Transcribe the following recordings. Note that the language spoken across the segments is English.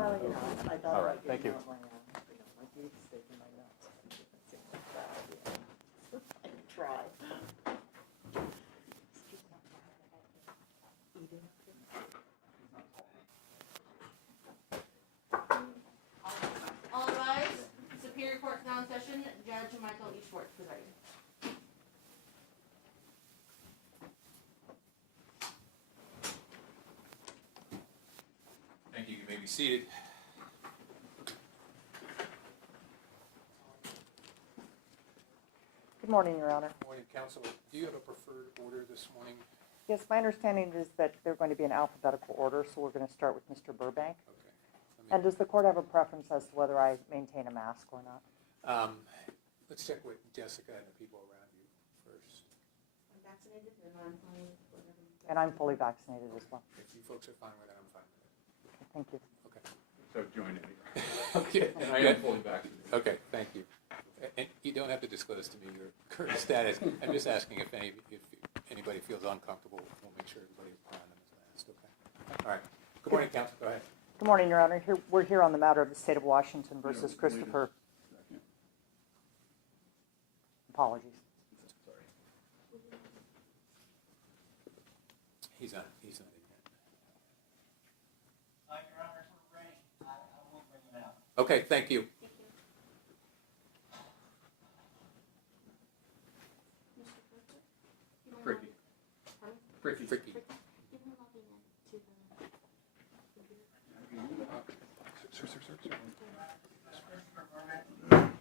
Well, you know, I thought All right, about thank getting you. out my beef steak in my nuts. I can try. Eating. All rise. Superior Court now in session. Judge Michael E. Schwartz presiding. Thank you. You may be seated. Good morning, Your Honor. Good morning, counsel. Do you have a preferred order this morning? Yes, my understanding is that they're going to be in alphabetical order, so we're going to start with Mr. Burbank. Okay. And does the court have a preference as to whether I maintain a mask or not? Let's check with Jessica and the people around you first. I'm vaccinated and I'm fine. And I'm fully vaccinated as well. If you folks are fine with it, I'm fine with it. Okay, thank you. Okay. So join it. Okay. And I am fully vaccinated. Okay, thank you. And you don't have to disclose to me your current status. I'm just asking if anybody feels uncomfortable. We'll make sure everybody around them is masked. Okay. All right. Good morning, counsel. Go ahead. Good morning, Your Honor. We're here on the matter of the state of Washington versus Christopher. Apologies. Sorry. He's on it yet. Your Honor, we're ready. I will bring him out. Okay, thank you. Thank you. Mr. Burbank? Fricky. Fricky. You can log in to the computer. Sir. Christopher Burbank.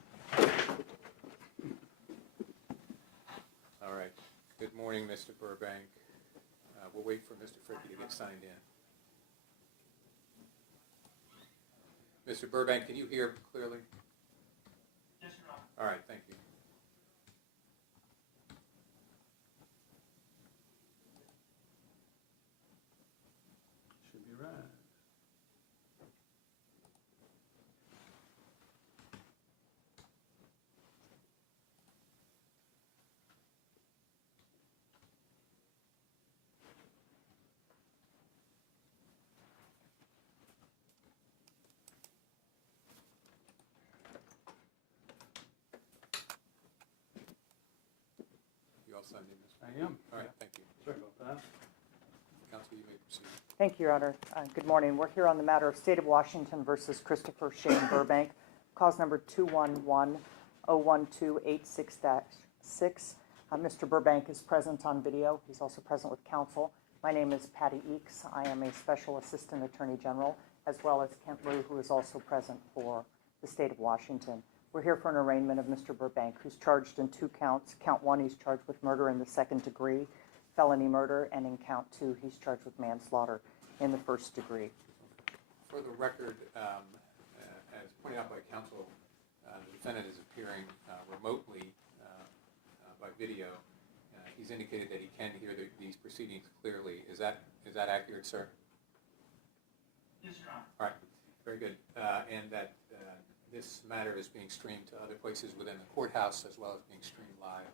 All right. Good morning, Mr. Burbank. We'll wait for Mr. Fricky to get signed in. Mr. Burbank, can you hear clearly? Yes, Your Honor. All right, thank you. Should be right. You all signed in, Mr. I am. All right, thank you. Sorry about that. Counsel, you may proceed. Thank you, Your Honor. Good morning. We're here on the matter of State of Washington versus Christopher Shane Burbank, cause number 211-01286-6. Mr. Burbank is present on video. He's also present with counsel. My name is Patty Eakes. I am a Special Assistant Attorney General, as well as Kent Liu, who is also present for the State of Washington. We're here for an arraignment of Mr. Burbank, who's charged in 2 counts. Count 1, he's charged with murder in the 2nd degree, felony murder, and in count 2, he's charged with manslaughter in the 1st degree. For the record, as pointed out by counsel, the defendant is appearing remotely by video. He's indicated that he can hear these proceedings clearly. Is that accurate, sir? Yes, Your Honor. All right, very good. And that this matter is being streamed to other places within the courthouse, as well as being streamed live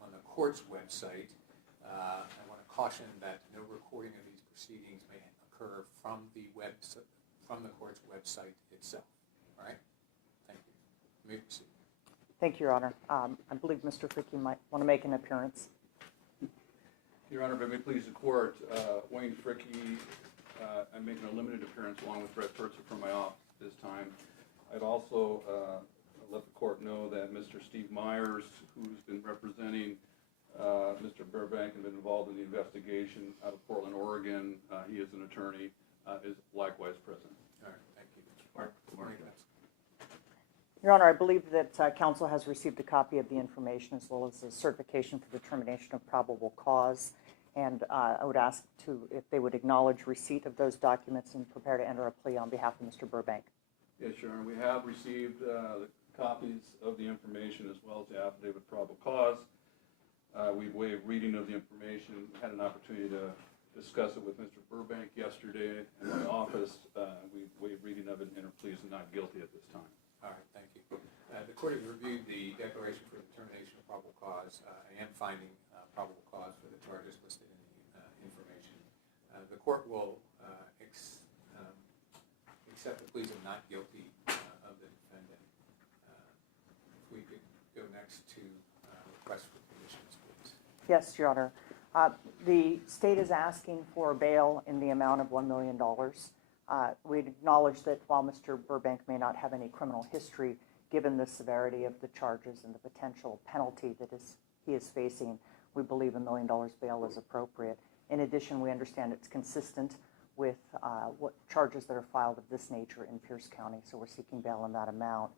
on the court's website. I want to caution that no recording of these proceedings may occur from the court's website itself. All right? Thank you. You may proceed. Thank you, Your Honor. I believe Mr. Fricky might want to make an appearance. Your Honor, if I may please the court, Wayne Fricky, I'm making a limited appearance along with Brett Purtzer from my office this time. I'd also let the court know that Mr. Steve Myers, who's been representing Mr. Burbank and been involved in the investigation out of Portland, Oregon, he is an attorney, is likewise present. All right, thank you. Mark, good morning. Your Honor, I believe that counsel has received a copy of the information as well as a certification for determination of probable cause. And I would ask if they would acknowledge receipt of those documents and prepare to enter a plea on behalf of Mr. Burbank. Yes, Your Honor, we have received the copies of the information as well as the affidavit of probable cause. We've waived reading of the information, had an opportunity to discuss it with Mr. Burbank yesterday in my office. We waived reading of it and enter pleas and not guilty at this time. All right, thank you. The court has reviewed the declaration for determination of probable cause. I am finding probable cause for the charges listed in the information. The court will accept the pleas of not guilty of the defendant. If we could go next to request for conditions, please. Yes, Your Honor. The state is asking for bail in the amount of $1 million. We acknowledge that while Mr. Burbank may not have any criminal history, given the severity of the charges and the potential penalty that he is facing, we believe $1 million bail is appropriate. In addition, we understand it's consistent with what charges that are filed of this nature in Pierce County, so we're seeking bail in that amount.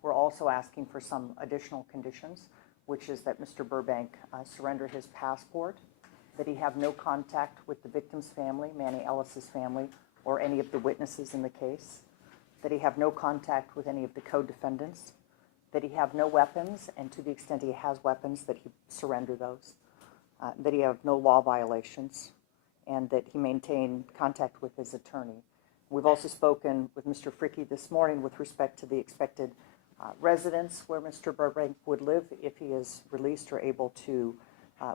We're also asking for some additional conditions, which is that Mr. Burbank surrender his passport, that he have no contact with the victim's family, Manny Ellis's family, or any of the witnesses in the case, that he have no contact with any of the co-defendants, that he have no weapons, and to the extent he has weapons, that he surrender those, that he have no law violations, and that he maintain contact with his attorney. We've also spoken with Mr. Fricke this morning with respect to the expected residence where Mr. Burbank would live if he is released or able to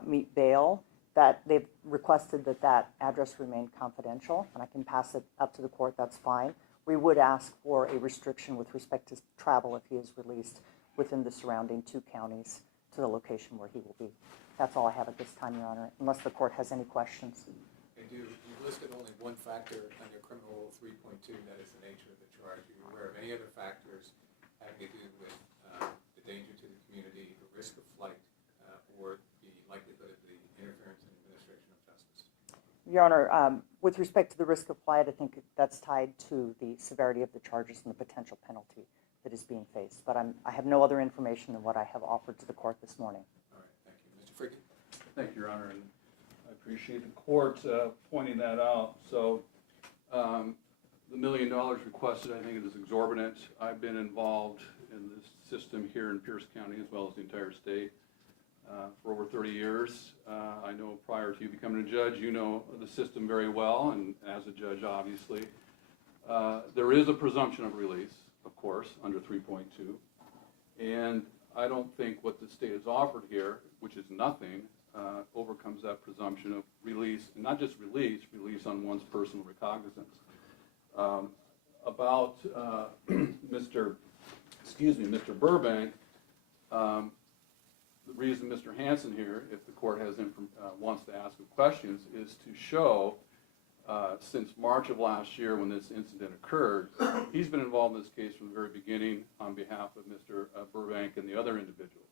meet bail, that they've requested that that address remain confidential, and I can pass it up to the court, that's fine. We would ask for a restriction with respect to travel if he is released within the surrounding 2 counties to the location where he will be. That's all I have at this time, Your Honor, unless the court has any questions. You listed only one factor under Criminal Rule 3.2, that is the nature of the charge. Are you aware of any other factors having to do with the danger to the community, the risk of flight, or the likelihood of the interference in administration of justice? Your Honor, with respect to the risk of flight, I think that's tied to the severity of the charges and the potential penalty that is being faced. But I have no other information than what I have offered to the court this morning. All right, thank you. Mr. Fricke? Thank you, Your Honor, and I appreciate the court pointing that out. So the $1 million requested, I think it is exorbitant. I've been involved in this system here in Pierce County as well as the entire state for over 30 years. I know prior to you becoming a judge, you know the system very well, and as a judge, obviously. There is a presumption of release, of course, under 3.2, and I don't think what the state has offered here, which is nothing, overcomes that presumption of release, and not just release on one's personal recognizance. About Mr. Burbank, the reason Mr. Hansen here, if the court has wants to ask him questions, is to show since March of last year when this incident occurred, he's been involved in this case from the very beginning on behalf of Mr. Burbank and the other individuals.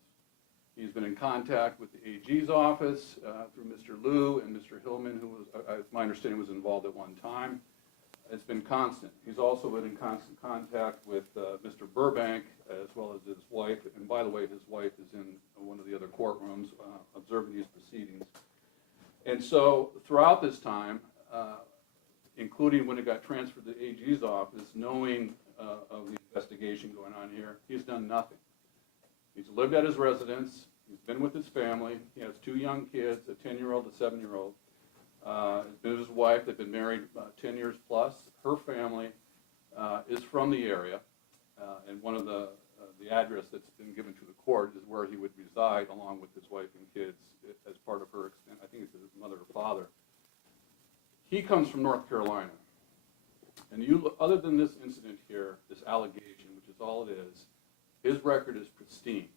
He's been in contact with the AG's office through Mr. Liu and Mr. Hillman, who was, my understanding, was involved at one time. It's been constant. He's also been in constant contact with Mr. Burbank as well as his wife. And by the way, his wife is in one of the other courtrooms observing these proceedings. And so throughout this time, including when it got transferred to the AG's office, knowing of the investigation going on here, he's done nothing. He's lived at his residence. He's been with his family. He has 2 young kids, a 10-year-old, a 7-year-old. He's been with his wife. They've been married 10 years plus. Her family is from the area, and one of the address that's been given to the court is where he would reside along with his wife and kids as part of her, I think it's his mother or father. He comes from North Carolina. And other than this incident here, this allegation, which is all it is, his record is pristine.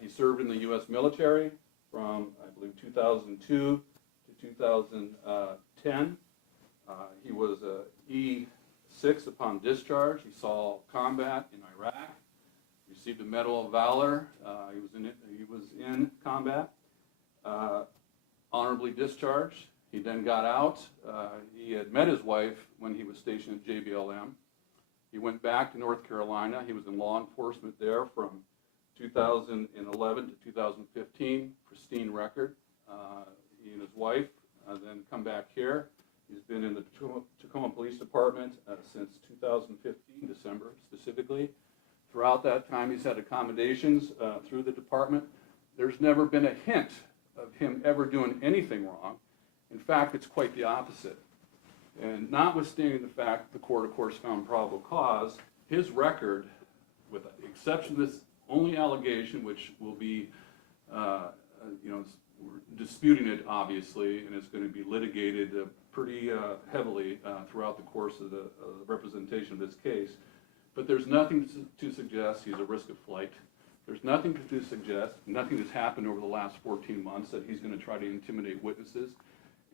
He served in the U.S. military from, I believe, 2002 to 2010. He was a E6 upon discharge. He saw combat in Iraq. Received a Medal of Valor. He was in combat. Honorably discharged. He then got out. He had met his wife when he was stationed at JBLM. He went back to North Carolina. He was in law enforcement there from 2011 to 2015, pristine record. He and his wife then come back here. He's been in the Tacoma Police Department since 2015, December specifically. Throughout that time, he's had accommodations through the department. There's never been a hint of him ever doing anything wrong. In fact, it's quite the opposite. And notwithstanding the fact the court, of course, found probable cause, his record, with the exception of this only allegation, which will be, we're disputing it, obviously, and it's going to be litigated pretty heavily throughout the course of the representation of this case. But there's nothing to suggest he's a risk of flight. There's nothing to suggest, nothing has happened over the last 14 months that he's going to try to intimidate witnesses.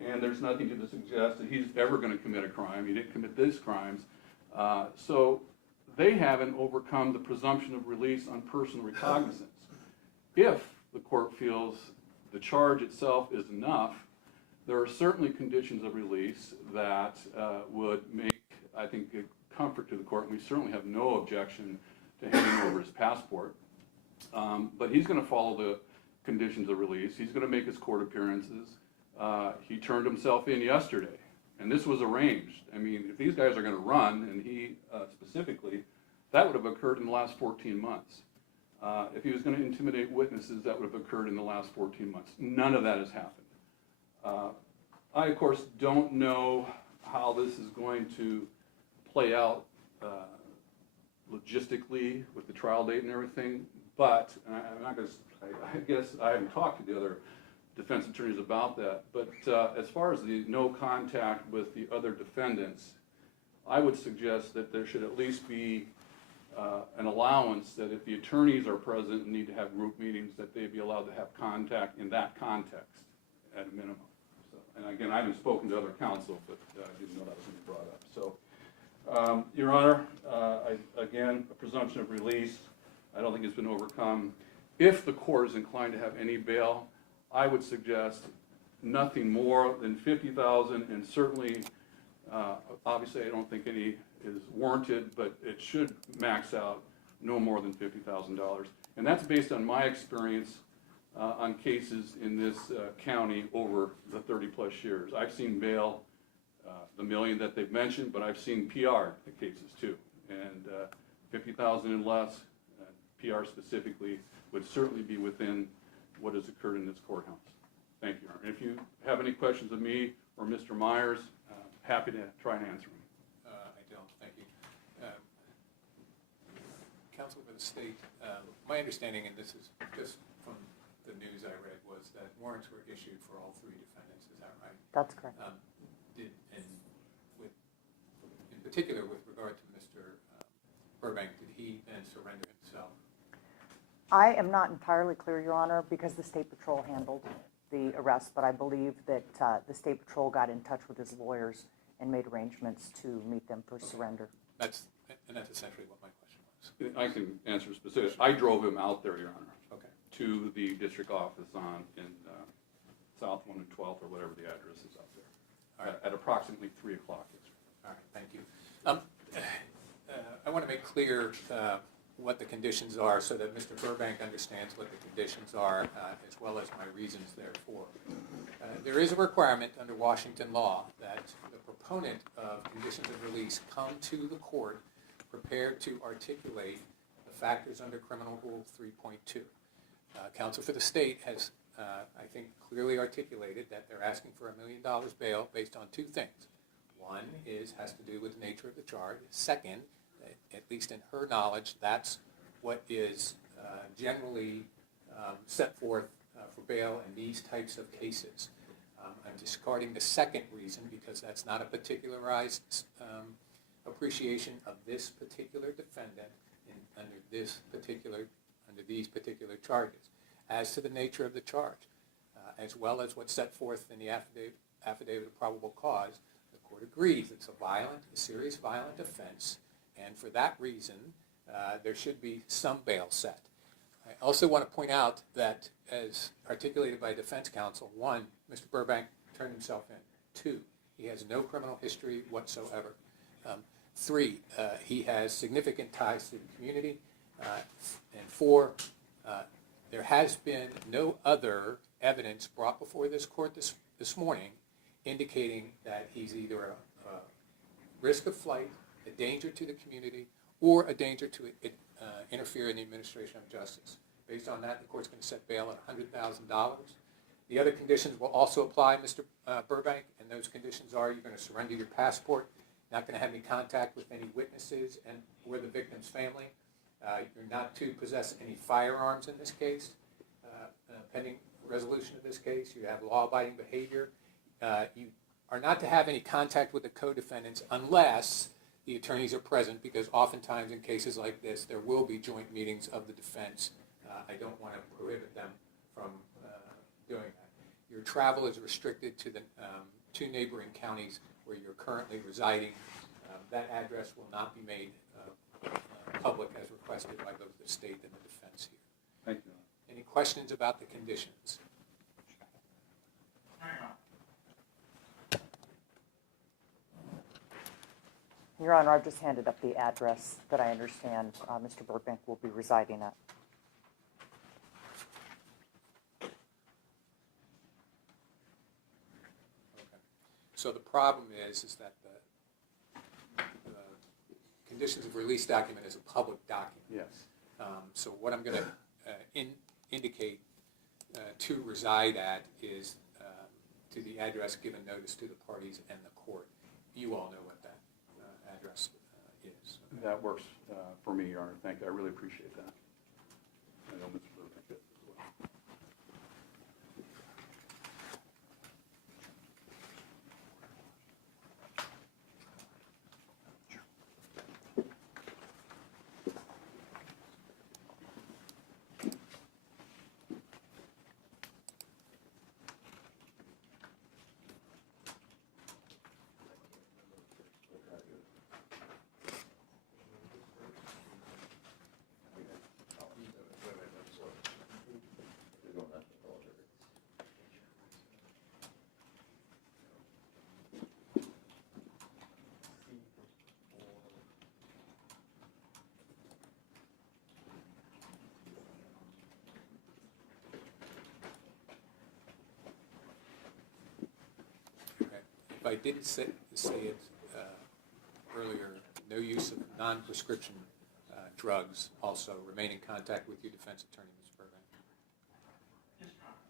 And there's nothing to suggest that he's ever going to commit a crime. He didn't commit these crimes. So they haven't overcome the presumption of release on personal recognizance. If the court feels the charge itself is enough, there are certainly conditions of release that would make, I think, a comfort to the court. And we certainly have no objection to handing over his passport. But he's going to follow the conditions of release. He's going to make his court appearances. He turned himself in yesterday, and this was arranged. I mean, if these guys are going to run, and he specifically, that would have occurred in the last 14 months. If he was going to intimidate witnesses, that would have occurred in the last 14 months. None of that has happened. I, of course, don't know how this is going to play out logistically with the trial date and everything, but I'm not going to, I guess I haven't talked to the other defense attorneys about that, but as far as the no contact with the other defendants, I would suggest that there should at least be an allowance that if the attorneys are present and need to have group meetings, that they be allowed to have contact in that context at a minimum. So, and again, I haven't spoken to other counsel, but I didn't know that was going to be brought up. So, Your Honor, again, a presumption of release, I don't think it's been overcome. If the court is inclined to have any bail, I would suggest nothing more than $50,000, and certainly, obviously, I don't think any is warranted, but it should max out no more than $50,000. And that's based on my experience on cases in this county over the 30-plus years. I've seen bail, the million that they've mentioned, but I've seen PR cases too. And 50,000 and less, PR specifically, would certainly be within what has occurred in this courthouse. Thank you, Your Honor. If you have any questions of me or Mr. Myers, happy to try and answer them. I don't, thank you. Counsel for the state, my understanding, and this is just from the news I read, was that warrants were issued for all three defendants. Is that right? That's correct. In particular, with regard to Mr. Burbank, did he then surrender himself? I am not entirely clear, Your Honor, because the State Patrol handled the arrest, but I believe that the State Patrol got in touch with his lawyers and made arrangements to meet them for surrender. That's essentially what my question was. I can answer specifics. I drove him out there, Your Honor, Okay. to the district office in South 1 and 12th, or whatever the address is out there, All right. at approximately 3 o'clock. All right, thank you. I want to make clear what the conditions are so that Mr. Burbank understands what the conditions are, as well as my reasons therefore. There is a requirement under Washington law that the proponent of conditions of release come to the court prepared to articulate the factors under Criminal Rule 3.2. Counsel for the state has, I think, clearly articulated that they're asking for $1 million bail based on two things. One has to do with the nature of the charge. Second, at least in her knowledge, that's what is generally set forth for bail in these types of cases. I'm discarding the second reason because that's not a particularized appreciation of this particular defendant under these particular charges. As to the nature of the charge, as well as what's set forth in the affidavit of probable cause, the court agrees it's a serious violent offense, and for that reason, there should be some bail set. I also want to point out that, as articulated by defense counsel, 1, Mr. Burbank turned himself in. 2, he has no criminal history whatsoever. 3, he has significant ties to the community. And 4, there has been no other evidence brought before this court this morning indicating that he's either a risk of flight, a danger to the community, or a danger to interfere in the administration of justice. Based on that, the court's going to set bail at $100,000. The other conditions will also apply, Mr. Burbank, and those conditions are you're going to surrender your passport, not going to have any contact with any witnesses and or the victim's family. You're not to possess any firearms in this case. Pending resolution of this case, you have law-abiding behavior. You are not to have any contact with the co-defendants unless the attorneys are present, because oftentimes in cases like this, there will be joint meetings of the defense. I don't want to prohibit them from doing that. Your travel is restricted to the two neighboring counties where you're currently residing. That address will not be made public as requested by both the state and the defense here. Thank you. Any questions about the conditions? No, Your Honor. Your Honor, I've just handed up the address that I understand Mr. Burbank will be residing at. Okay. So the problem is that the conditions of release document is a public document. Yes. So what I'm going to indicate to reside at is to the address given notice to the parties and the court. You all know what that address is. That works for me, Your Honor. Thank you. I really appreciate that. I know Mr. Burbank does as well. Okay. If I didn't say it earlier, no use of non-prescription drugs. Also, remain in contact with your defense attorney, Mr. Burbank. Yes, Your Honor.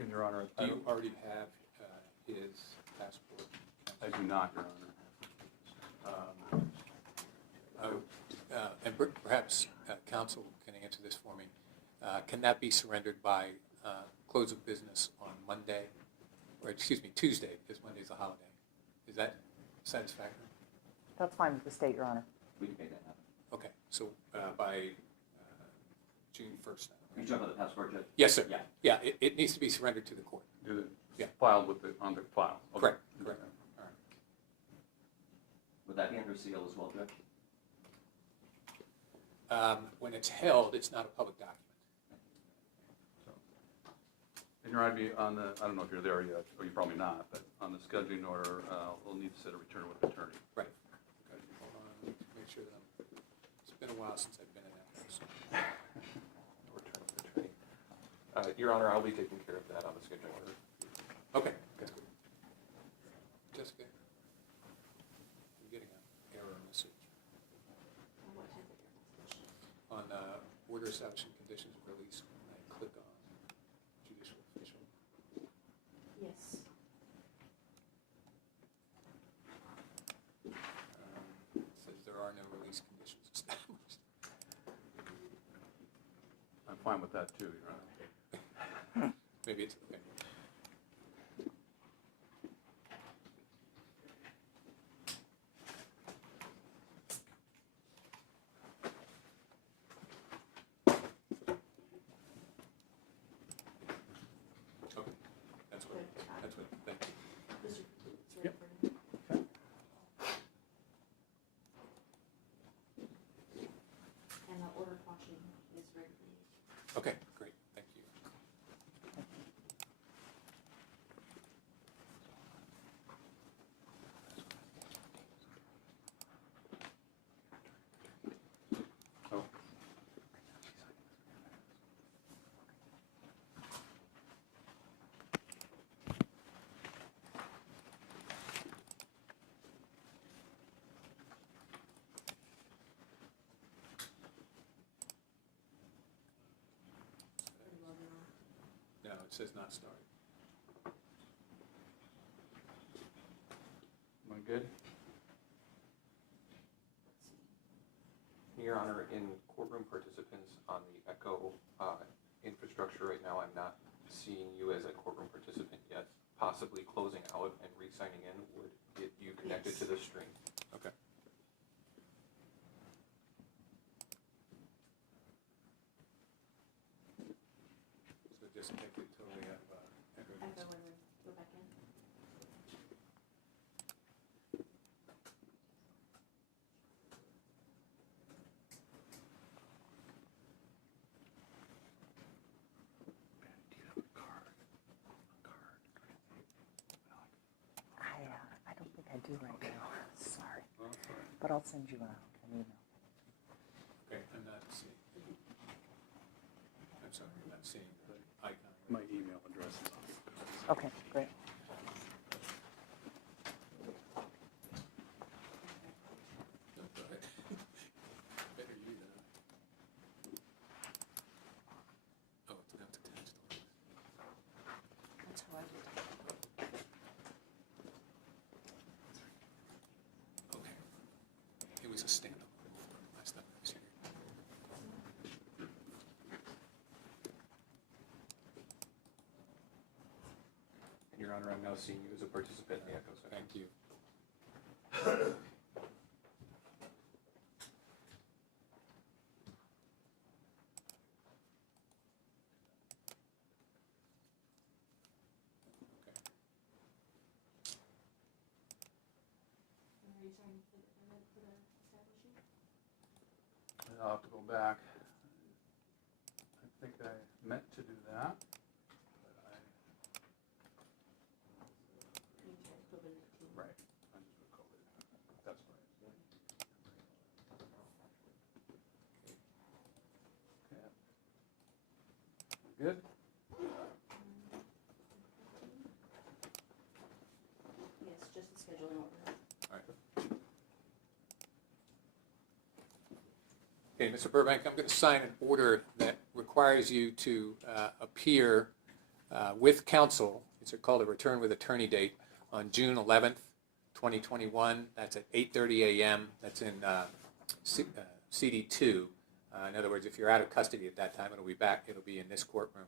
And Your Honor, Do you already have his passport? I do not, Your Honor. And perhaps counsel can answer this for me. Can that be surrendered by close of business on Monday, or excuse me, Tuesday, because Monday's a holiday? Is that satisfactory? That's fine with the state, Your Honor. We can make that happen. Okay, so by June 1st. Are you talking about the passport, Judge? Yes, sir. Yeah. Yeah, it needs to be surrendered to the court. Do it Yeah. filed with on the file. Okay. Correct, correct. All right. Would that be under seal as well, Judge? When it's held, it's not a public document. And Your Honor, I'd be on the, I don't know if you're there yet, or you're probably not, but on the scheduling order, we'll need to set a return with attorney. Right. Okay. Hold on, let me make sure that it's been a while since I've been in that place. Return of attorney. Your Honor, I'll be taking care of that on the schedule order. Okay, that's good. Jessica, I'm getting an error message on order establishing conditions of release. When I click on judicial official, Yes. it says there are no release conditions established. I'm fine with that too, Your Honor. Maybe it's okay. Okay, that's what, thank you. Mr. it's ready Yep. for him. And the order caution is ready. Okay, great, thank you. Oh. No, it says not started. Am I good? Your Honor, in courtroom participants on the ECHO infrastructure right now, I'm not seeing you as a courtroom participant yet. Possibly closing out and re-signing in would get you connected to the stream. Okay. So just make it till we have everyone. Echo when we go back in. I don't think I do right now. Sorry. But I'll send you an email. Okay, I'm not seeing. I'm sorry, I'm not seeing the icon. My email address is on. Okay, great. No, go ahead. Better you than I. Oh, it's not attached. That's how I did it. Okay. It was a stand-up last time I was here. And Your Honor, I'm now seeing you as a participant in the echo session. Thank you. Are you trying to put a establishing? I'll have to go back. I think I meant to do that, but You tried COVID-19. right, I just put COVID. That's right. Okay. Good? Yes, just the scheduling order. All right. Okay, Mr. Burbank, I'm going to sign an order that requires you to appear with counsel. It's called a return with attorney date on June 11th, 2021. That's at 8:30 a.m. That's in CD2. In other words, if you're out of custody at that time, it'll be in this courtroom.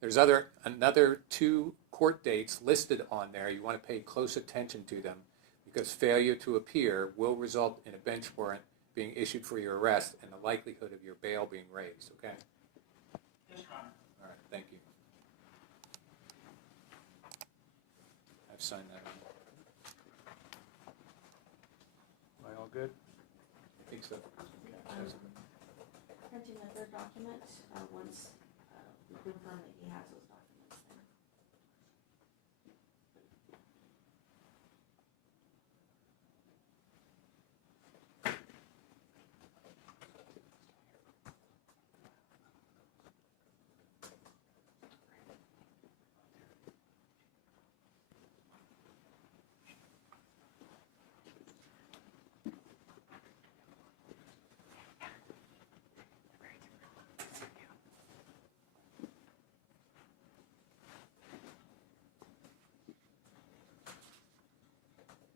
There's another 2 court dates listed on there. You want to pay close attention to them because failure to appear will result in a bench warrant being issued for your arrest and the likelihood of your bail being raised, okay? Yes, Your Honor. All right, thank you. I've signed that one. Am I all good? I think so. Printing the third document, once we confirm that he has those documents then.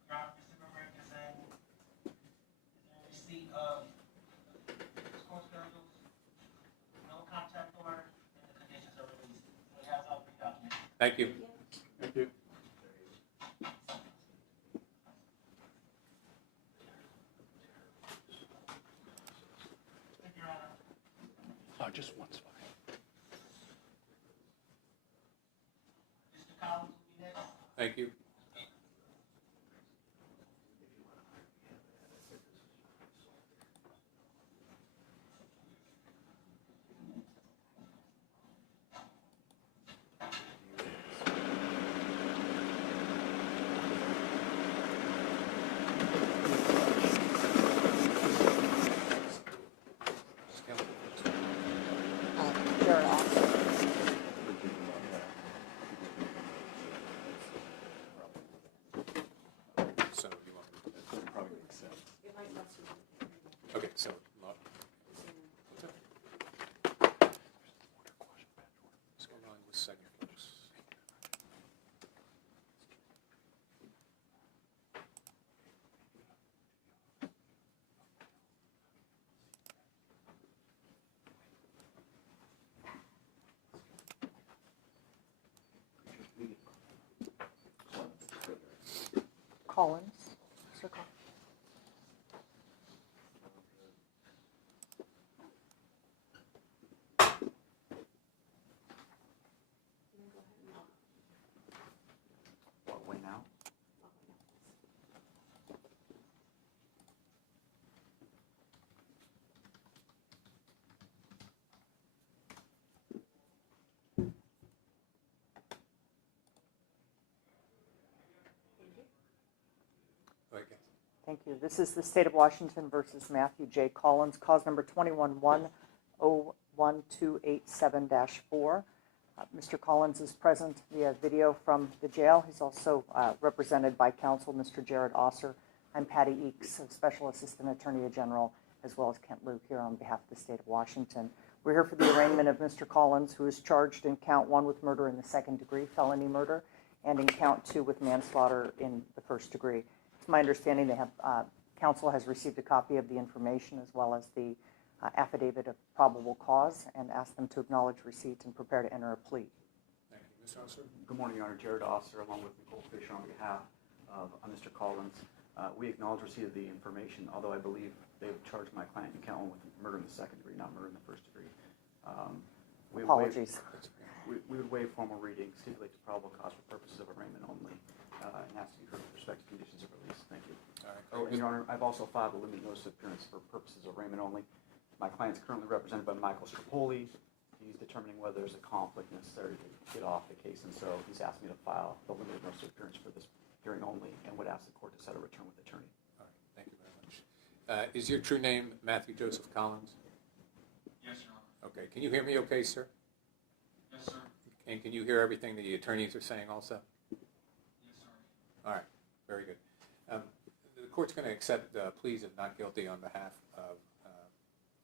Your Honor, Mr. Burbank is in receipt of court schedules, no contact order, and the conditions of release. So he has all 3 documents. Thank you. Thank you. Thank you, Your Honor. Just one's fine. Mr. Collins will be next. Thank you. Jared Austin. Collins. Mr. Collins. What, when now? Go ahead, Counsel. Thank you. This is the State of Washington versus Matthew J. Collins, cause number 21-1012887-4. Mr. Collins is present via video from the jail. He's also represented by counsel, Mr. Jared Osser. I'm Patty Eakes, Special Assistant Attorney General, as well as Kent Luke here on behalf of the State of Washington. We're here for the arraignment of Mr. Collins, who is charged in count 1 with murder in the second degree, felony murder, and in count 2 with manslaughter in the first degree. It's my understanding they have counsel has received a copy of the information as well as the affidavit of probable cause, and ask them to acknowledge receipt and prepare to enter a plea. Thank you. Mr. Osser? Good morning, Your Honor. Jared Osser, along with Nicole Fisher, on behalf of Mr. Collins. We acknowledge receipt of the information, although I believe they've charged my client in count 1 with murder in the second degree, not murder in the first degree. Apologies. We would waive formal reading, stipulate to probable cause for purposes of arraignment only, and ask to be heard with respect to conditions of release. Thank you. All right. Oh, and Your Honor, I've also filed a limited notice of appearance for purposes of arraignment only. My client's currently represented by Michael Strapoli. He's determining whether there's a conflict necessary to get off the case, and so he's asked me to file the limited notice of appearance for this hearing only, and would ask the court to set a return with attorney. All right. Thank you very much. Is your true name Matthew Joseph Collins? Yes, Your Honor. Okay. Can you hear me okay, sir? Yes, sir. And can you hear everything the attorneys are saying also? Yes, sir. All right. Very good. The court's going to accept pleas of not guilty on behalf of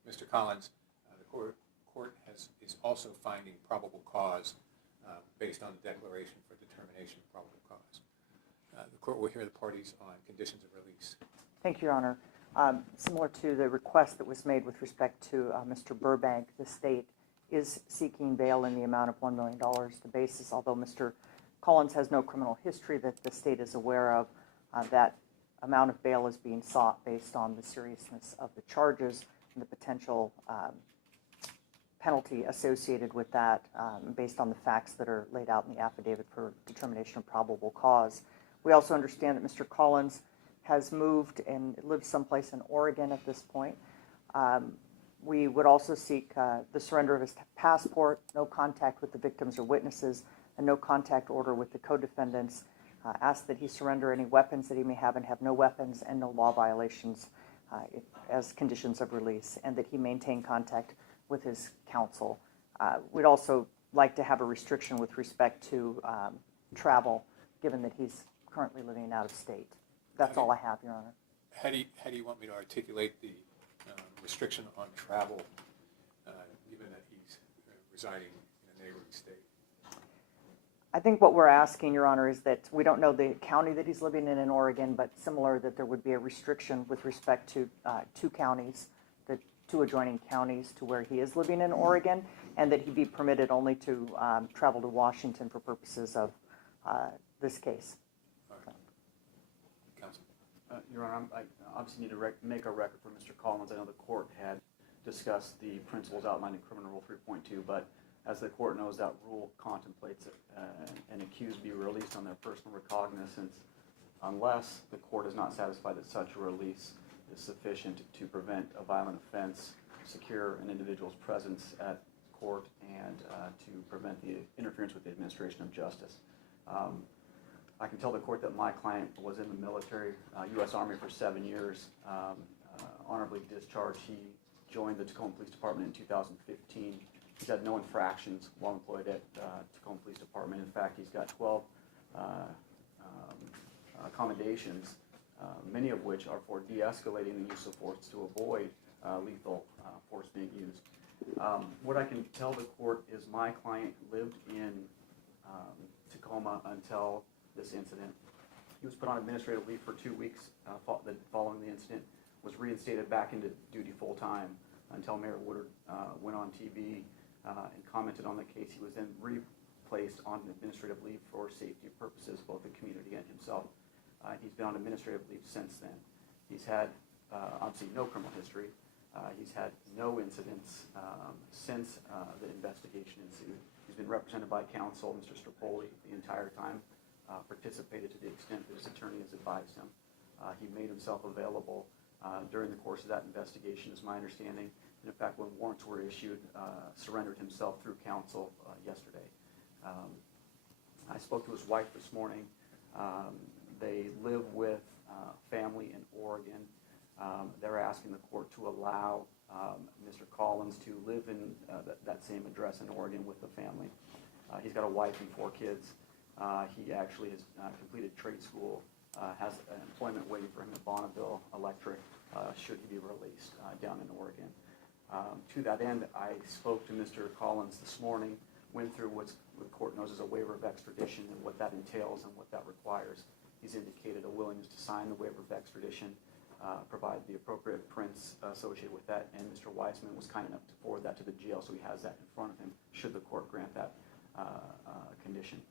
Mr. Collins. The court is also finding probable cause based on the declaration for determination of probable cause. The court will hear the parties on conditions of release. Thank you, Your Honor. Similar to the request that was made with respect to Mr. Burbank, the state is seeking bail in the amount of $1 million. The basis, although Mr. Collins has no criminal history that the state is aware of, that amount of bail is being sought based on the seriousness of the charges and the potential penalty associated with that, based on the facts that are laid out in the affidavit for determination of probable cause. We also understand that Mr. Collins has moved and lives someplace in Oregon at this point. We would also seek the surrender of his passport, no contact with the victims or witnesses, and no contact order with the co-defendants. Ask that he surrender any weapons that he may have and have no weapons and no law violations as conditions of release, and that he maintain contact with his counsel. We'd also like to have a restriction with respect to travel, given that he's currently living out of state. That's all I have, Your Honor. How do you want me to articulate the restriction on travel, given that he's residing in a neighboring state? I think what we're asking, Your Honor, is that we don't know the county that he's living in Oregon, but similar that there would be a restriction with respect to two counties, the two adjoining counties to where he is living in Oregon, and that he be permitted only to travel to Washington for purposes of this case. All right. Counsel. Your Honor, I obviously need to make a record for Mr. Collins. I know the court had discussed the principles outlined in Criminal Rule 3.2, but as the court knows, that rule contemplates an accused be released on their personal recognizance unless the court is not satisfied that such a release is sufficient to prevent a violent offense, secure an individual's presence at court, and to prevent the interference with the administration of justice. I can tell the court that my client was in the military, U.S. Army for 7 years, honorably discharged. He joined the Tacoma Police Department in 2015. He's had no infractions while employed at Tacoma Police Department. In fact, he's got 12 accommodations, many of which are for de-escalating the use of force to avoid lethal force being used. What I can tell the court is my client lived in Tacoma until this incident. He was put on administrative leave for 2 weeks following the incident, was reinstated back into duty full-time until Mayor Woodard went on TV and commented on the case. He was then replaced on administrative leave for safety purposes, both the community and himself. He's been on administrative leave since then. He's had obviously no criminal history. He's had no incidents since the investigation ensued. He's been represented by counsel, Mr. Strapoli, the entire time, participated to the extent that his attorney has advised him. He made himself available during the course of that investigation, is my understanding. And in fact, when warrants were issued, surrendered himself through counsel yesterday. I spoke to his wife this morning. They live with family in Oregon. They're asking the court to allow Mr. Collins to live in that same address in Oregon with the family. He's got a wife and 4 kids. He actually has completed trade school, has an employment waiting for him at Bonneville Electric, should he be released down in Oregon. To that end, I spoke to Mr. Collins this morning, went through what the court knows as a waiver of extradition and what that entails and what that requires. He's indicated a willingness to sign the waiver of extradition, provide the appropriate prints associated with that, and Mr. Weissman was kind enough to forward that to the jail, so he has that in front of him, should the court grant that condition.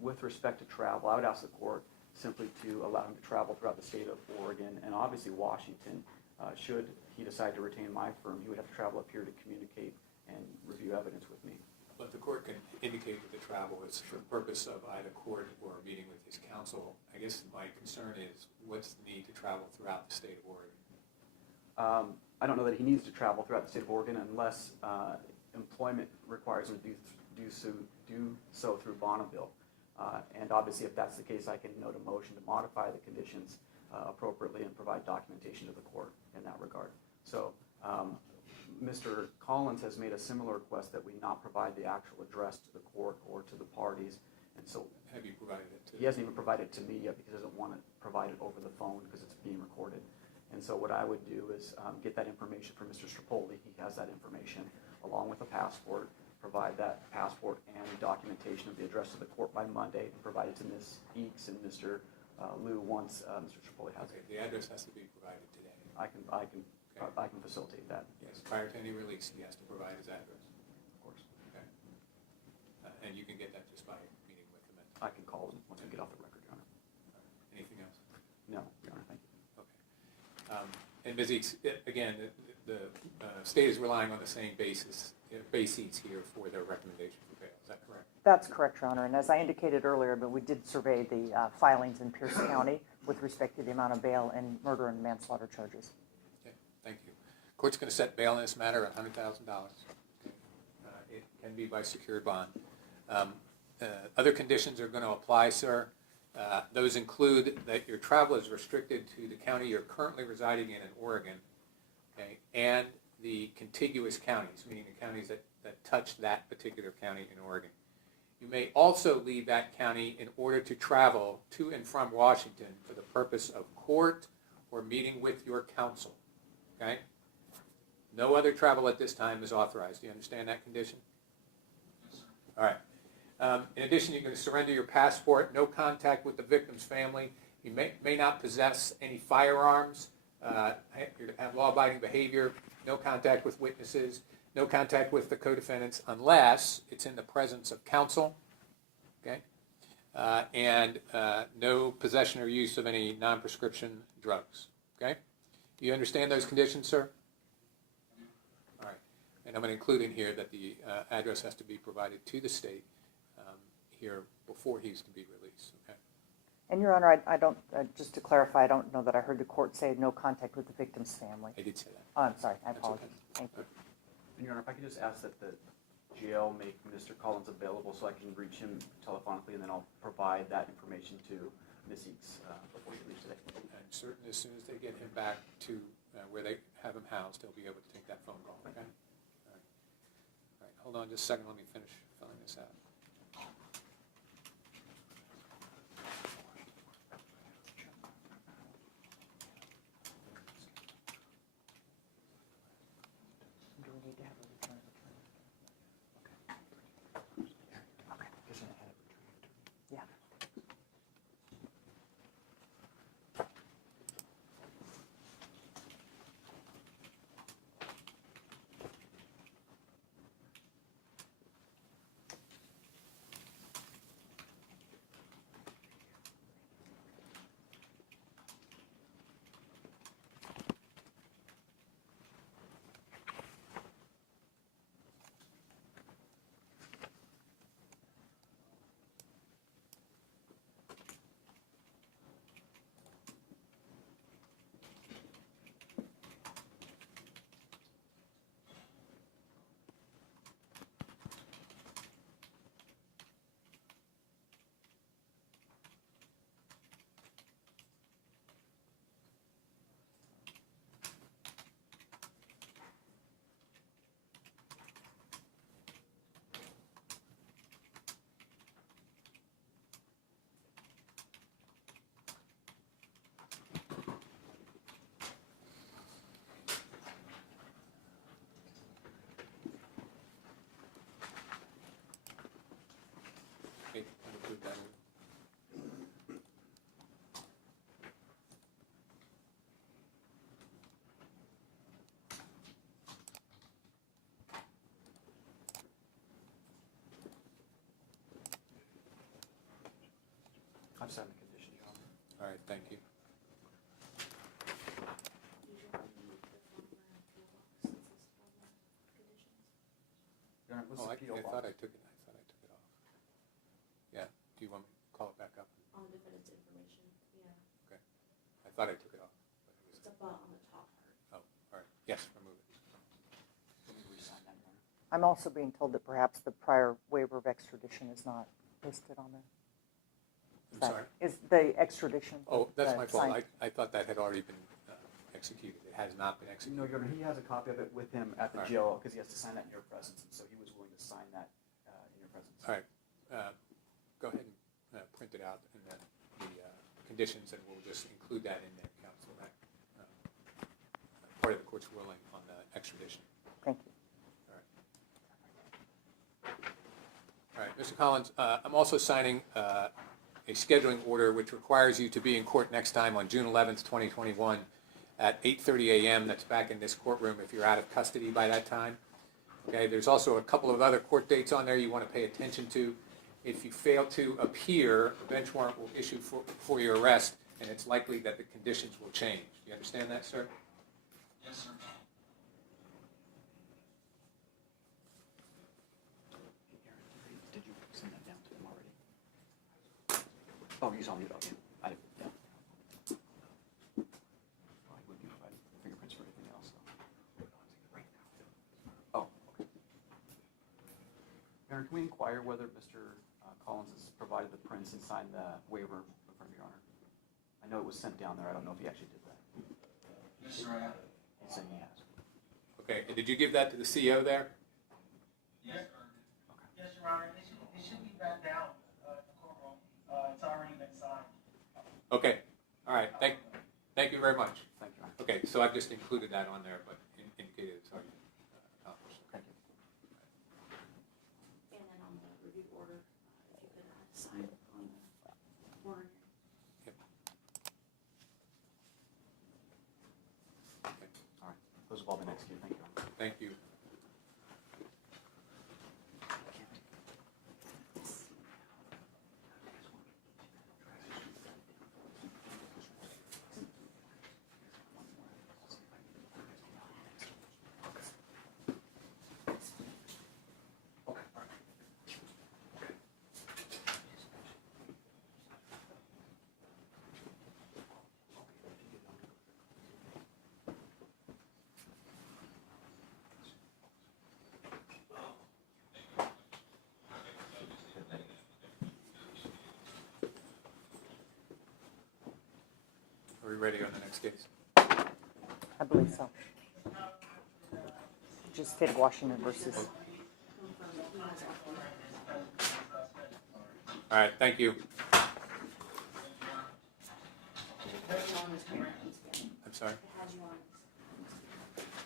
With respect to travel, I would ask the court simply to allow him to travel throughout the state of Oregon and obviously Washington. Should he decide to retain my firm, he would have to travel up here to communicate and review evidence with me. But the court can indicate that the travel is for the purpose of either court or meeting with his counsel. I guess my concern is, what's the need to travel throughout the state of Oregon? I don't know that he needs to travel throughout the state of Oregon unless employment requires him to do so through Bonneville. And obviously, if that's the case, I can note a motion to modify the conditions appropriately and provide documentation to the court in that regard. So Mr. Collins has made a similar request that we not provide the actual address to the court or to the parties. And so have you provided it to? He hasn't even provided it to me yet because he doesn't want to provide it over the phone because it's being recorded. And so what I would do is get that information from Mr. Strapoli. He has that information along with a passport, provide that passport and documentation of the address of the court by Monday, and provide it to Ms. Eakes and Mr. Liu once Mr. Strapoli has it. The address has to be provided today. I can facilitate that. Yes, prior to any release, he has to provide his address. Of course. Okay. And you can get that just by meeting with him. I can call him once we get off the record, Your Honor. Anything else? No, Your Honor, thank you. Okay. And Ms. Eakes, again, the state is relying on the same bases here for their recommendation for bail. Is that correct? That's correct, Your Honor. And as I indicated earlier, but we did survey the filings in Pierce County with respect to the amount of bail and murder and manslaughter charges. Okay, thank you. Court's going to set bail in this matter at $100,000. Okay. It can be by secured bond. Other conditions are going to apply, sir. Those include that your travel is restricted to the county you're currently residing in Oregon, okay, and the contiguous counties, meaning the counties that touch that particular county in Oregon. You may also leave that county in order to travel to and from Washington for the purpose of court or meeting with your counsel. Okay? No other travel at this time is authorized. Do you understand that condition? Yes, sir. All right. In addition, you're going to surrender your passport, no contact with the victim's family. You may not possess any firearms. You're to have law-abiding behavior, no contact with witnesses, no contact with the co-defendants unless it's in the presence of counsel, okay? And no possession or use of any non-prescription drugs, okay? Do you understand those conditions, sir? All right. And I'm going to include in here that the address has to be provided to the state here before he's to be released, okay? And Your Honor, I don't, just to clarify, I don't know that I heard the court say no contact with the victim's family. I did say that. Oh, I'm sorry, I That's apologize. okay. Thank you. And Your Honor, if I could just ask that the jail make Mr. Collins available so I can reach him telephonically, and then I'll provide that information to Ms. Eakes before he leaves today. And certain, as soon as they get him back to where they have him housed, they'll be able to take that phone call, okay? All right, hold on just a second. Let me finish filling this out. Do we need to have a return of attorney? Okay. Yeah. I've signed the condition, Your Honor. All right, thank you. Your Honor, what's Oh, the I P.O. thought I box? took it off. Yeah, do you want me to call it back up? On the defendant's information, yeah. I thought I took it off. But it was, It's about on the top part. oh, all right, yes, remove it. Let me re-sign that, Your Honor. I'm also being told that perhaps the prior waiver of extradition is not listed on there. I'm sorry. Is the extradition? Oh, that's my fault. signed? I thought that had already been executed. It has not been No, executed. Your Honor, he has a copy of it with him at the All right. jail because he has to sign that in your presence, and so he was willing to sign that in your presence. All right, go ahead and print it out, and then the conditions, and we'll just include that in there, counsel, that part of the court's ruling on the extradition. Thank you. All right, Mr. Collins, I'm also signing a scheduling order which requires you to be in court next time on June 11th, 2021 at 8:30 a.m. That's back in this courtroom if you're out of custody by that time. Okay, there's also a couple of other court dates on there you want to pay attention to. If you fail to appear, a bench warrant will issue for your arrest, and it's likely that the conditions will change. Do you understand that, sir? Yes, sir. Did you send that down to him already? Oh, you saw me, okay. I didn't, yeah. Well, he would be providing fingerprints for everything else, so. Oh, okay. Aaron, can we inquire whether Mr. Collins has provided the prints and signed the waiver in front of Your Honor? I know it was sent down there. I don't know if he actually did that. Yes, sir, I have. He's saying he has. Okay, and did you give that to the CO there? Yes, sir. Yes, Your Honor, it should be back down, in the courtroom. It's already been signed. Okay, all right, thank you very much. Thank you, Your Honor. Okay, so I've just included that on there, but indicated it's already accomplished. Thank you. And then on the review order, if you could sign on the order. Okay, All right. Those have all been executed. Thank you, Your Honor. thank you. Are we ready on the next case? I believe so. Just State of Washington versus, All right, thank you. I'm sorry?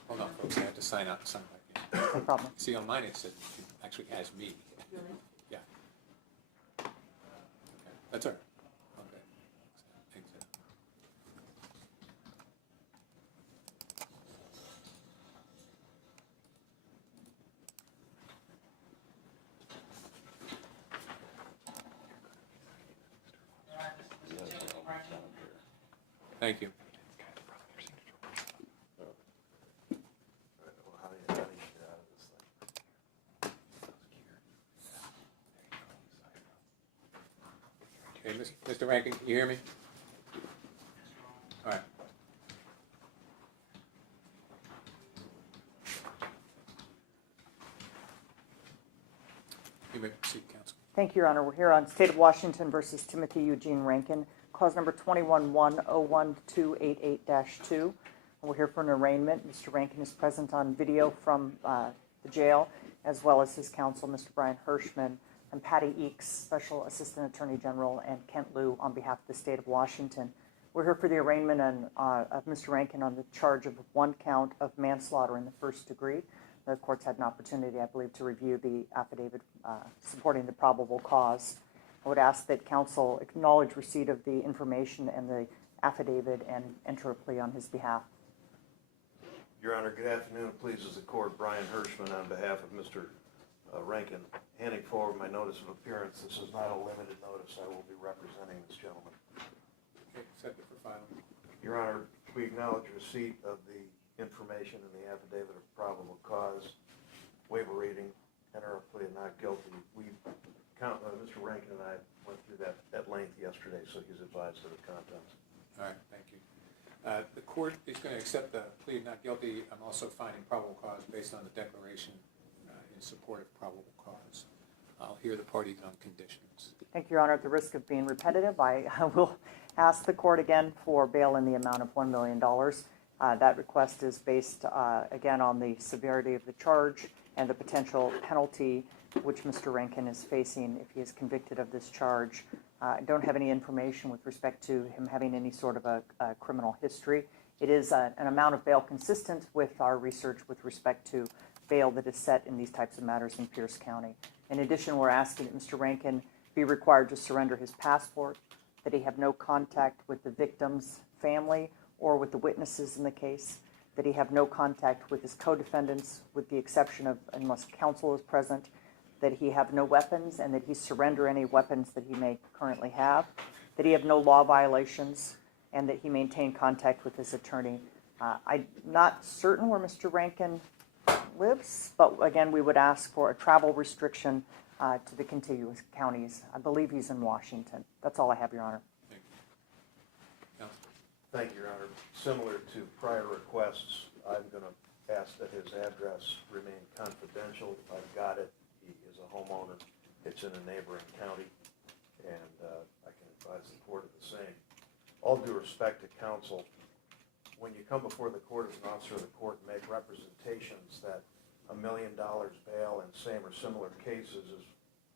Hold on, folks, I have to sign out and sign back in. no problem. See, on mine it said, it actually has me. Really? Yeah. Okay, that's all right. Okay. Thanks. Your Honor, this is Timothy Rankine. Thank you. Okay, Mr. Rankin, can you hear me? All right. You may proceed, counsel. Thank you, Your Honor. We're here on State of Washington versus Timothy Eugene Rankin, cause number 21-101-288-2. And we're here for an arraignment. Mr. Rankin is present on video from the jail, as well as his counsel, Mr. Brian Hirschman, and Patty Eakes, Special Assistant Attorney General, and Kent Liu on behalf of the State of Washington. We're here for the arraignment of Mr. Rankin on the charge of one count of manslaughter in the first degree. The court's had an opportunity, I believe, to review the affidavit supporting the probable cause. I would ask that counsel acknowledge receipt of the information and the affidavit and enter a plea on his behalf. Your Honor, good afternoon. It pleases the court, Brian Hirschman on behalf of Mr. Rankin, handing forward my notice of appearance. This is not a limited notice. I will be representing this gentleman. Okay, accept it for filing. Your Honor, we acknowledge receipt of the information in the affidavit of probable cause, waiver reading, enter a plea of not guilty. Mr. Rankin and I went through that at length yesterday, so he's advised of the contents. All right, thank you. The court is going to accept the plea of not guilty. I'm also finding probable cause based on the declaration in support of probable cause. I'll hear the parties on conditions. Thank you, Your Honor. At the risk of being repetitive, I will ask the court again for bail in the amount of $1 million. That request is based, again, on the severity of the charge and the potential penalty which Mr. Rankin is facing if he is convicted of this charge. I don't have any information with respect to him having any sort of a criminal history. It is an amount of bail consistent with our research with respect to bail that is set in these types of matters in Pierce County. In addition, we're asking that Mr. Rankin be required to surrender his passport, that he have no contact with the victim's family or with the witnesses in the case, that he have no contact with his co-defendants with the exception of, unless counsel is present, that he have no weapons and that he surrender any weapons that he may currently have, that he have no law violations, and that he maintain contact with his attorney. I'm not certain where Mr. Rankin lives, but again, we would ask for a travel restriction to the contiguous counties. I believe he's in Washington. That's all I have, Your Honor. Thank you. Counsel? Thank you, Your Honor. Similar to prior requests, I'm going to ask that his address remain confidential. I've got it. He is a homeowner. It's in a neighboring county, and I can advise the court of the same. All due respect to counsel, when you come before the court as an officer of the court and make representations that $1 million bail in same or similar cases is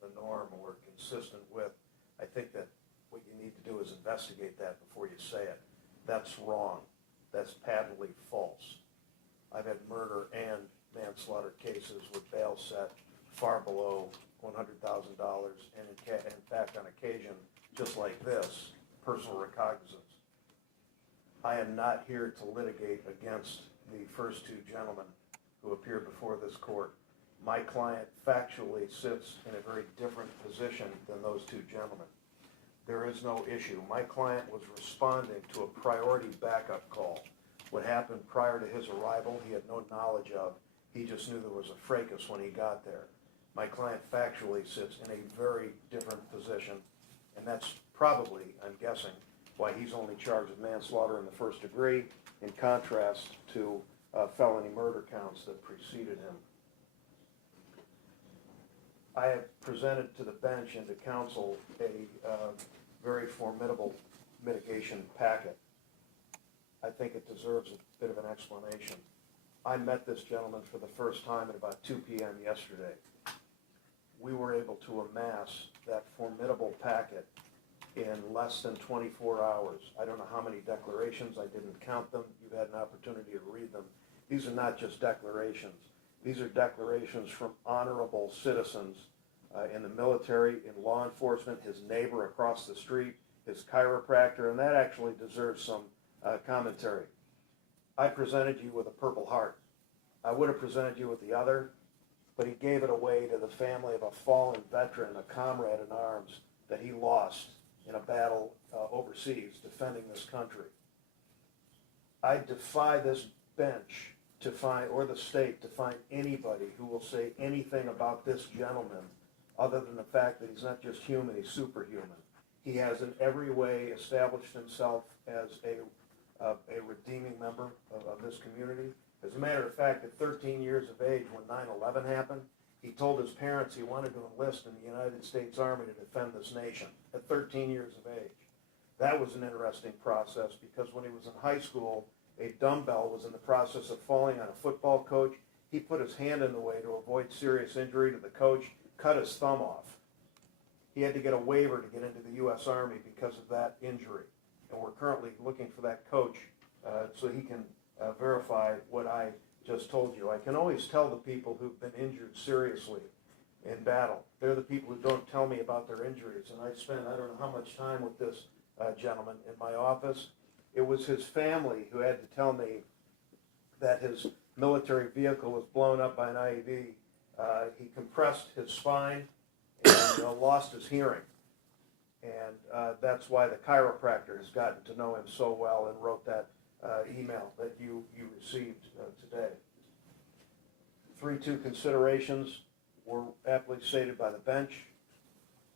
the norm or consistent with, I think that what you need to do is investigate that before you say it. That's wrong. That's patently false. I've had murder and manslaughter cases with bail set far below $100,000, and in fact, on occasion, just like this, personal recognizance. I am not here to litigate against the first two gentlemen who appeared before this court. My client factually sits in a very different position than those two gentlemen. There is no issue. My client was responding to a priority backup call. What happened prior to his arrival, he had no knowledge of. He just knew there was a fracas when he got there. My client factually sits in a very different position, and that's probably, I'm guessing, why he's only charged with manslaughter in the first degree, in contrast to felony murder counts that preceded him. I have presented to the bench and to counsel a very formidable mitigation packet. I think it deserves a bit of an explanation. I met this gentleman for the first time at about 2 p.m. yesterday. We were able to amass that formidable packet in less than 24 hours. I don't know how many declarations. I didn't count them. You've had an opportunity to read them. These are not just declarations. These are declarations from honorable citizens in the military, in law enforcement, his neighbor across the street, his chiropractor, and that actually deserves some commentary. I presented you with a Purple Heart. I would have presented you with the other, but he gave it away to the family of a fallen veteran, a comrade in arms that he lost in a battle overseas defending this country. I defy this bench to find, or the state, to find anybody who will say anything about this gentleman other than the fact that he's not just human, he's superhuman. He has in every way established himself as a redeeming member of this community. As a matter of fact, at 13 years of age, when 9/11 happened, he told his parents he wanted to enlist in the United States Army to defend this nation at 13 years of age. That was an interesting process because when he was in high school, a dumbbell was in the process of falling on a football coach. He put his hand in the way to avoid serious injury to the coach, cut his thumb off. He had to get a waiver to get into the U.S. Army because of that injury. And we're currently looking for that coach so he can verify what I just told you. I can always tell the people who've been injured seriously in battle. They're the people who don't tell me about their injuries. And I spent, I don't know how much time with this gentleman in my office. It was his family who had to tell me that his military vehicle was blown up by an IED He compressed his spine and lost his hearing. And that's why the chiropractor has gotten to know him so well and wrote that email that you received today. 3-2 considerations were aptly stated by the bench.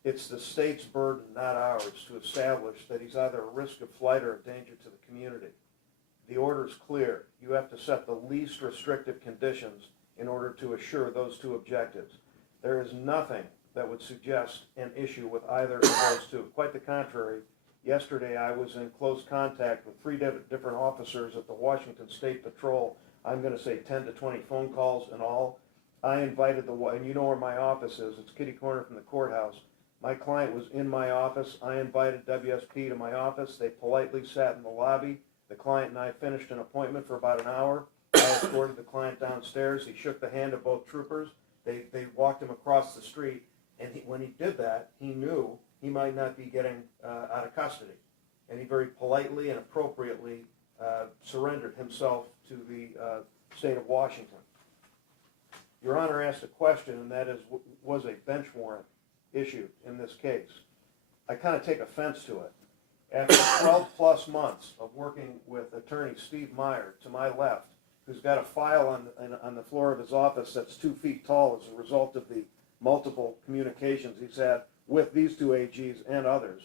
It's the state's burden, not ours, to establish that he's either a risk of flight or a danger to the community. The order is clear. You have to set the least restrictive conditions in order to assure those two objectives. There is nothing that would suggest an issue with either of those two. Quite the contrary. Yesterday I was in close contact with 3 different officers at the Washington State Patrol. I'm going to say 10 to 20 phone calls in all. I invited and you know where my office is. It's kitty corner from the courthouse. My client was in my office. I invited WSP to my office. They politely sat in the lobby. The client and I finished an appointment for about an hour. I escorted the client downstairs. He shook the hand of both troopers. They walked him across the street. And when he did that, he knew he might not be getting out of custody. And he very politely and appropriately surrendered himself to the state of Washington. Your Honor asked a question, and that is, was a bench warrant issued in this case? I kind of take offense to it. After 12 plus months of working with attorney Steve Meyer to my left, who's got a file on the floor of his office that's 2 feet tall as a result of the multiple communications he's had with these 2 AGs and others.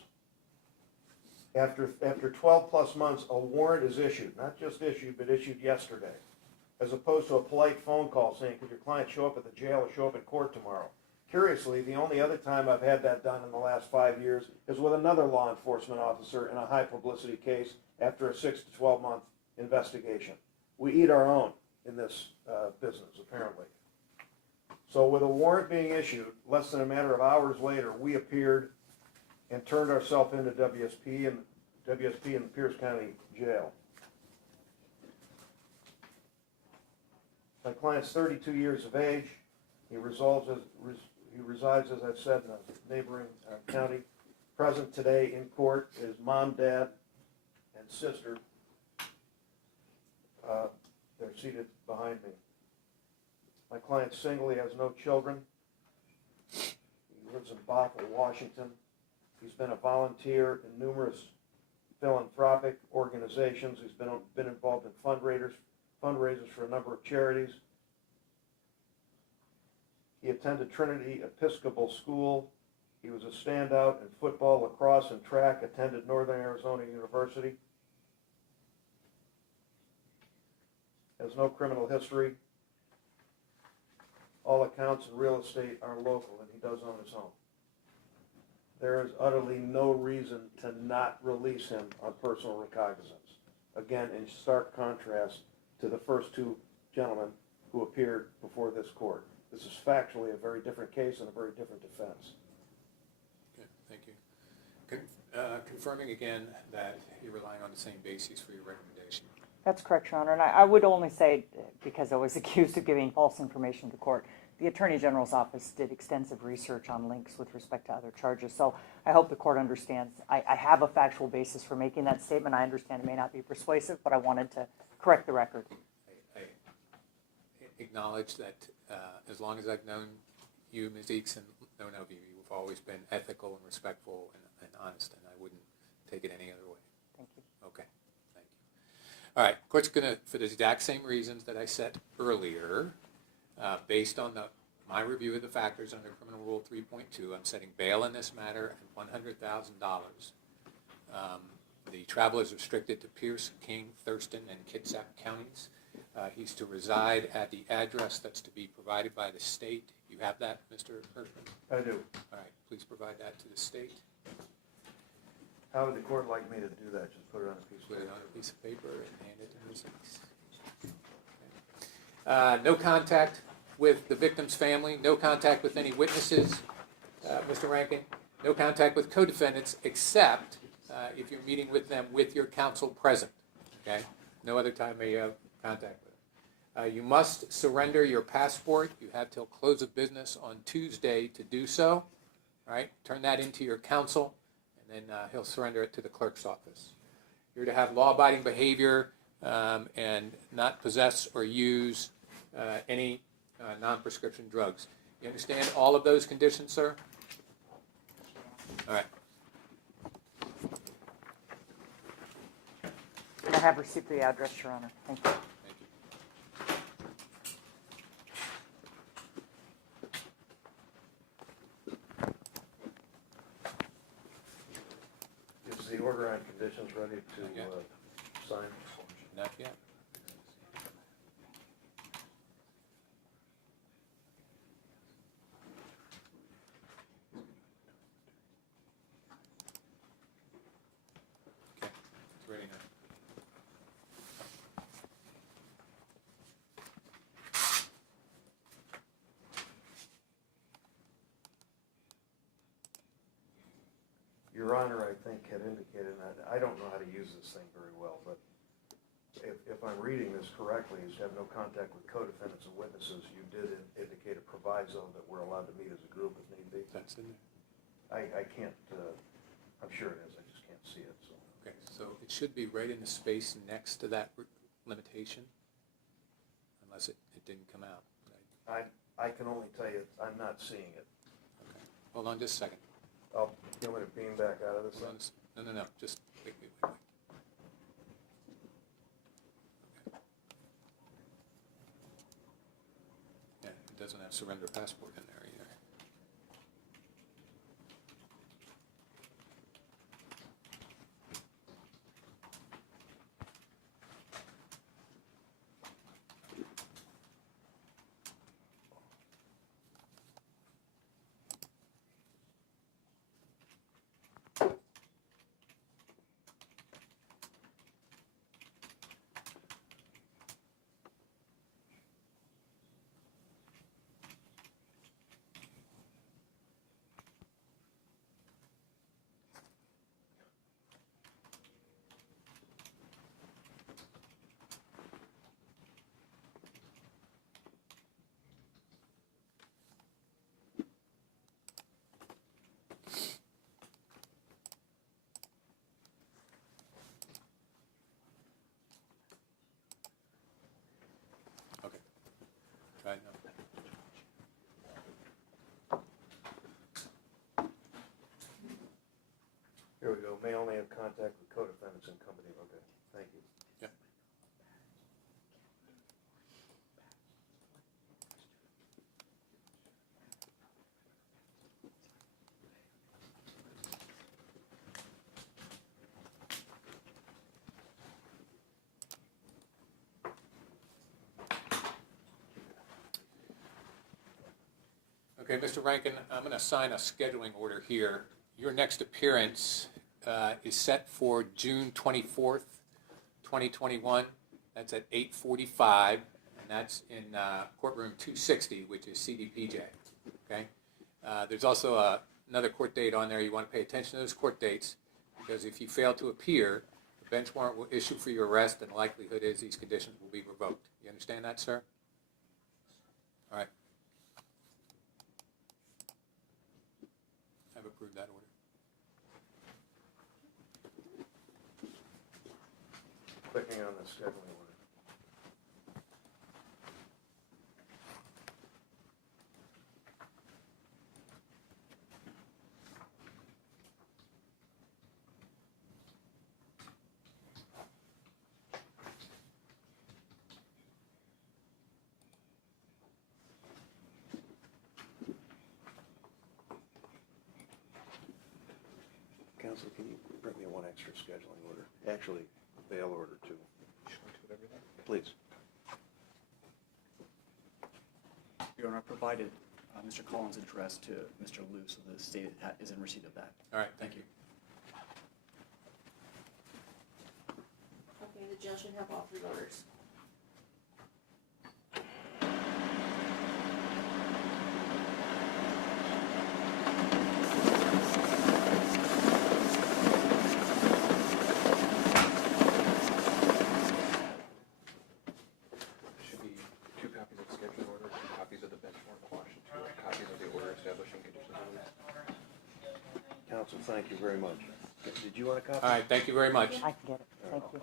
After 12 plus months, a warrant is issued, not just issued, but issued yesterday, as opposed to a polite phone call saying, could your client show up at the jail or show up in court tomorrow? Curiously, the only other time I've had that done in the last 5 years is with another law enforcement officer in a high publicity case after a 6 to 12 month investigation. We eat our own in this business, apparently. So with a warrant being issued, less than a matter of hours later, we appeared and turned ourselves into WSP in the Pierce County Jail. My client's 32 years of age. He resides, as I've said, in a neighboring county. Present today in court is mom, dad, and sister. They're seated behind me. My client's single. He has no children. He lives in Bothell, Washington. He's been a volunteer in numerous philanthropic organizations. He's been involved in fundraisers for a number of charities. He attended Trinity Episcopal School. He was a standout in football, lacrosse, and track, attended Northern Arizona University. Has no criminal history. All accounts in real estate are local, and he does own his home. There is utterly no reason to not release him on personal recognizance. Again, in stark contrast to the first 2 gentlemen who appeared before this court. This is factually a very different case and a very different defense. Okay, thank you. Confirming again that you're relying on the same basis for your recommendation. That's correct, Your Honor. And I would only say, because I was accused of giving false information to court, the Attorney General's office did extensive research on links with respect to other charges. So I hope the court understands. I have a factual basis for making that statement. I understand it may not be persuasive, but I wanted to correct the record. I acknowledge that as long as I've known you, Ms. Eakes, and known of you, you've always been ethical and respectful and honest, and I wouldn't take it any other way. Thank you. Okay, thank you. All right, court's going to, for the exact same reasons that I set earlier, based on my review of the factors under Criminal Rule 3.2, I'm setting bail in this matter at $100,000. The travel is restricted to Pierce, King, Thurston, and Kitsap counties. He's to reside at the address that's to be provided by the state. You have that, Mr. Hirschman? I do. All right, please provide that to the state. How would the court like me to do that? Just put it on a piece of Put paper? it on a piece of paper and hand it to Ms. Eakes. Okay. No contact with the victim's family, no contact with any witnesses, Mr. Rankin, no contact with co-defendants except if you're meeting with them with your counsel present, okay? No other time may you have contact with them. You must surrender your passport. You have till close of business on Tuesday to do so, right? Turn that into your counsel, and then he'll surrender it to the clerk's office. You're to have law-abiding behavior and not possess or use any non-prescription drugs. You understand all of those conditions, sir? All right. I have received the address, Your Honor. Thank you. Thank you. Is the order on conditions ready to Yeah. sign? Not yet. Okay, it's ready now. Your Honor, I think, had indicated, and I don't know how to use this thing very well, but if I'm reading this correctly, is have no contact with co-defendants and witnesses, you did indicate a proviso that we're allowed to meet as a group if need be. That's in there. I can't, I'm sure it is, I just can't see it, so. Okay, so it should be right in the space next to that limitation, unless it didn't come out. Right? I can only tell you, I'm not seeing it. Okay. Hold on just a second. You want me to beam back out of this Hold on thing? just- No, just wait. Okay. Yeah, it doesn't have surrender passport in there either. Okay. Try it now. Here we go, may only have contact with co-defendants and company, okay, thank you. Yep. Okay, Mr. Rankin, I'm going to sign a scheduling order here. Your next appearance is set for June 24th, 2021. That's at 8:45, and that's in courtroom 260, which is CDPJ. Okay? There's also another court date on there. You want to pay attention to those court dates, because if you fail to appear, the bench warrant will issue for your arrest, and the likelihood is these conditions will be revoked. You understand that, sir? All right. I've approved that order. Clicking on the scheduling order. Counsel, can you bring me one extra scheduling order? Actually, a bail order too. Please. Your Honor, I provided Mr. Collins' address to Mr. Liu, so the state is in receipt of that. All right, thank you. Okay, the jail should have all three orders. Should be 2 copies of the scheduling order, 2 copies of the bench warrant quash, and 2 copies of the order establishing conditions of release. Counsel, thank you very much. Did you want a copy? All right, thank you very much. I can get it. Thank you.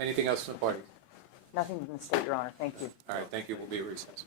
Anything else from the party? Nothing from the state, Your Honor. Thank you. All right, thank you. We'll be at recess.